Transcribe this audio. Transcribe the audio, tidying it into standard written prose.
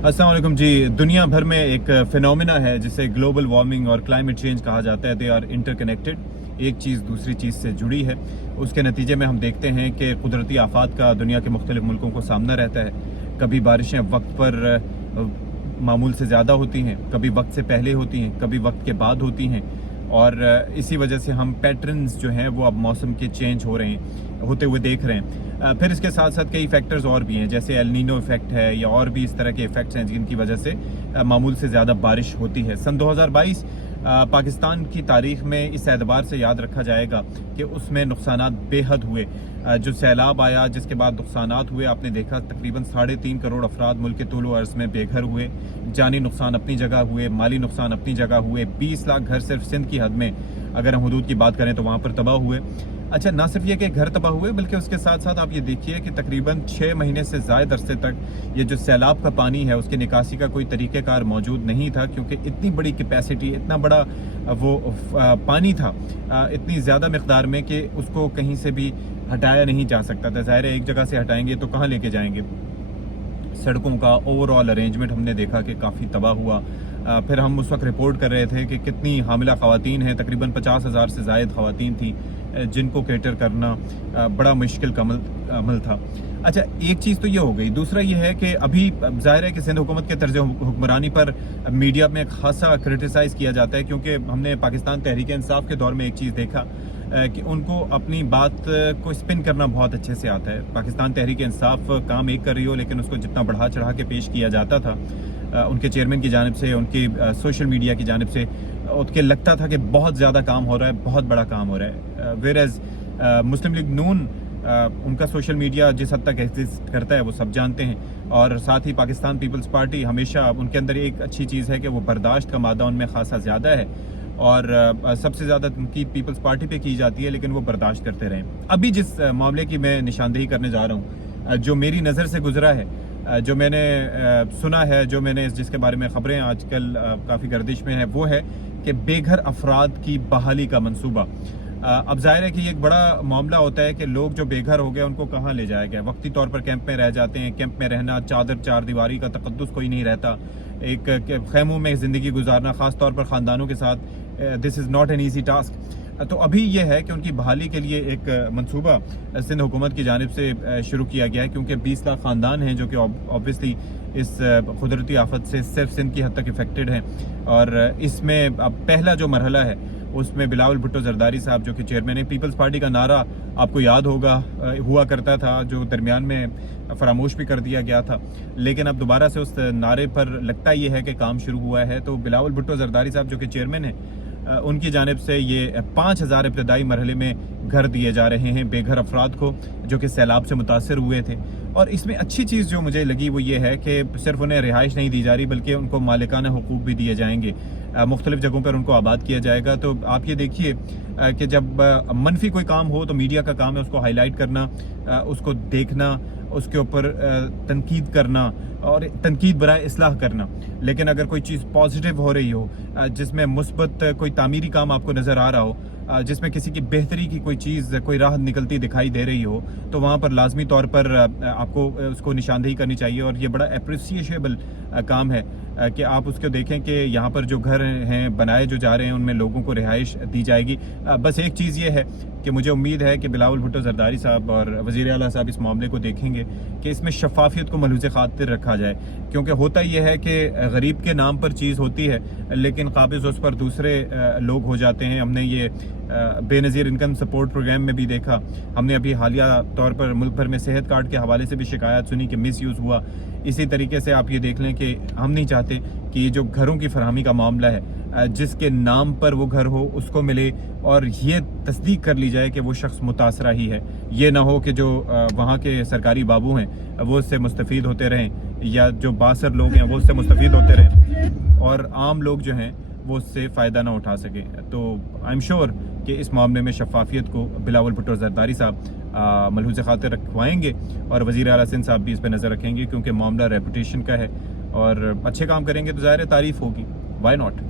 अस्सलाम वालेकुम जी। दुनिया भर में एक फिनोमिना है जिसे ग्लोबल वार्मिंग और क्लाइमेट चेंज कहा जाता है। They are interconnected. एक चीज़ दूसरी चीज़ से जुड़ी है। उसके नतीजे में हम देखते हैं कि कुदरती आफात का दुनिया के मुख्तलिफ मुल्कों को सामना रहता है। कभी बारिशें वक्त पर मामूल से ज़्यादा होती हैं, कभी वक्त से पहले होती हैं, कभी वक्त के बाद होती हैं, और इसी वजह से हम पैटर्न्स जो हैं वो अब मौसम के चेंज होते हुए देख रहे हैं। फिर इसके साथ साथ कई फैक्टर्स और भी हैं, जैसे एल नीनो इफेक्ट है या और भी इस तरह के इफेक्ट्स हैं जिनकी वजह से मामूल से ज़्यादा बारिश होती है। सन 2022 पाकिस्तान की तारीख में इस एतबार से याद रखा जाएगा कि उसमें नुकसानात बेहद हुए। जो सैलाब आया, जिसके बाद नुकसानात हुए, आपने देखा तकरीबन 3.5 करोड़ अफराद मुल्क के तूल अर्ज़ में बेघर हुए। जानी नुकसान अपनी जगह हुए, माली नुकसान अपनी जगह हुए। 20 लाख घर सिर्फ सिंध की हद में, अगर हम हदूद की बात करें तो वहाँ पर तबाह हुए। अच्छा, ना सिर्फ ये कि घर तबाह हुए, बल्कि उसके साथ साथ आप ये देखिए कि तकरीबन 6 महीने से ज़ायद अरसे तक ये जो सैलाब का पानी है उसकी निकासी का कोई तरीक़ेकार मौजूद नहीं था, क्योंकि इतनी बड़ी कैपेसिटी, इतना बड़ा वो पानी था, इतनी ज़्यादा मकदार में कि उसको कहीं से भी हटाया नहीं जा सकता था। ज़ाहिर है एक जगह से हटाएंगे तो कहाँ लेके जाएंगे। सड़कों का ओवरऑल अरेंजमेंट हमने देखा कि काफ़ी तबाह हुआ। फिर हम उस वक्त रिपोर्ट कर रहे थे कि कितनी हामिला ख़वातीन हैं, तकरीबन 50,000 से ज़ायद ख़वातीन थी जिनको केटर करना बड़ा मुश्किल का अमल था। अच्छा, एक चीज़ तो ये हो गई। दूसरा ये है कि अभी ज़ाहिर है कि सिंध हुकूमत के तर्ज हुक्मरानी पर मीडिया में खासा क्रिटिसाइज़ किया जाता है, क्योंकि हमने पाकिस्तान तहरीक इंसाफ के दौर में एक चीज़ देखा कि उनको अपनी बात को स्पिन करना बहुत अच्छे से आता है। पाकिस्तान तहरीक इंसाफ काम एक कर रही हो, लेकिन उसको जितना बढ़ा चढ़ा के पेश किया जाता था उनके चेयरमैन की जानिब से, उनकी सोशल मीडिया की जानिब से, उसके लगता था कि बहुत ज़्यादा काम हो रहा है, बहुत बड़ा काम हो रहा है। वेयरएज़ मुस्लिम लीग नून, उनका सोशल मीडिया जिस हद तक एग्जिस्ट करता है वो सब जानते हैं, और साथ ही पाकिस्तान पीपल्स पार्टी हमेशा, उनके अंदर एक अच्छी चीज़ है कि वो बर्दाश्त का मादा उनमें खासा ज़्यादा है, और सबसे ज़्यादा तनकीद पीपल्स पार्टी पे की जाती है, लेकिन वो बर्दाश्त करते रहें। अभी जिस मामले की मैं निशानदेही करने जा रहा हूँ, जो मेरी नज़र से गुजरा है, जो मैंने सुना है, जो मैंने जिसके बारे में ख़बरें आजकल काफ़ी गर्दिश में है, वो है कि बेघर अफराद की बहाली का मंसूबा। अब जाहिर है कि ये एक बड़ा मामला होता है कि लोग जो बेघर हो गए उनको कहाँ ले जाया गया। वक्ती तौर पर कैंप में रह जाते हैं। कैंप में रहना, चार दीवारी का तकद्दुस कोई नहीं रहता। एक खैमों में ज़िंदगी गुजारना, ख़ास तौर पर ख़ानदानों के साथ, this is not an easy task. तो अभी ये है कि उनकी बहाली के लिए एक मंसूबा सिंध हुकूमत की जानिब से शुरू किया गया है, क्योंकि 20 लाख ख़ानदान हैं जो कि ऑब्वियसली इस कुदरती आफत से सिर्फ सिंध की हद तक इफेक्टेड हैं। और इसमें अब पहला जो मरहला है उसमें बिलावल भुट्टो जरदारी साहब, जो कि चेयरमैन है, पीपल्स पार्टी का नारा आपको याद होगा हुआ करता था, जो दरमियान में फरामोश भी कर दिया गया था, लेकिन अब दोबारा से उस नारे पर लगता ये है कि काम शुरू हुआ है। तो बिलावल भुट्टो जरदारी साहब जो कि चेयरमैन है, उनकी जानिब से ये 5,000 इब्तदाई मरहले में घर दिए जा रहे हैं बेघर अफराद को, जो कि सैलाब से मुतासर हुए थे। और इसमें अच्छी चीज़ जो मुझे लगी वो ये है कि सिर्फ उन्हें रिहाइश नहीं दी जा रही, बल्कि उनको मालिकाना हुकूक भी दिए जाएंगे। मुख्तलिफ जगहों पर उनको आबाद किया जाएगा। तो आप ये देखिए कि जब मनफी कोई काम हो तो मीडिया का काम है उसको हाईलाइट करना, उसको देखना, उसके ऊपर तनकीद करना और तनकीद बराए इस्लाह करना। लेकिन अगर कोई चीज़ पॉजिटिव हो रही हो, जिसमें मुस्बत कोई तामीरी काम आपको नज़र आ रहा हो, जिसमें किसी की बेहतरी की कोई चीज़, कोई राह निकलती दिखाई दे रही हो, तो वहाँ पर लाजमी तौर पर आपको उसको निशानदेही करनी चाहिए। और ये बड़ा अप्रिसिएबल काम है कि आप उसको देखें कि यहाँ पर जो घर हैं बनाए जो जा रहे हैं उनमें लोगों को रिहाइश दी जाएगी। बस एक चीज़ ये है कि मुझे उम्मीद है कि बिलावल भुट्टो जरदारी साहब और वज़ीर आला साहब इस मामले को देखेंगे कि इसमें शफाफियत को मलूज़ खातिर रखा जाए, क्योंकि होता यह है कि गरीब के नाम पर चीज़ होती है लेकिन काबिज़ उस पर दूसरे लोग हो जाते हैं। हमने ये बेनज़ीर इनकम सपोर्ट प्रोग्राम में भी देखा। हमने अभी हालिया तौर पर मुल्क भर में सेहत कार्ड के हवाले से भी शिकायत सुनी कि मिस यूज़ हुआ। इसी तरीके से आप ये देख लें कि हम नहीं चाहते कि ये जो घरों की फरहमी का मामला है, जिसके नाम पर वो घर हो उसको मिले और ये तस्दीक कर ली जाए कि वो शख्स मुतासरा ही है। ये ना हो कि जो वहाँ के सरकारी बाबू हैं वो उससे मुस्तफ़ीद होते रहें, या जो बासर लोग हैं वो उससे मुस्तफ़ीद होते रहें, और आम लोग जो हैं वो उससे फ़ायदा ना उठा सकें। तो आई एम श्योर कि इस मामले में शफाफियत को बिलावल भुट्टो जरदारी साहब मलहूज़ खातिर रखवाएंगे, और वज़ीर आला सिंध साहब भी इस पर नज़र रखेंगे, क्योंकि मामला रेपुटेशन का है, और अच्छे काम करेंगे तो ज़ाहिर तारीफ़ होगी। Why not.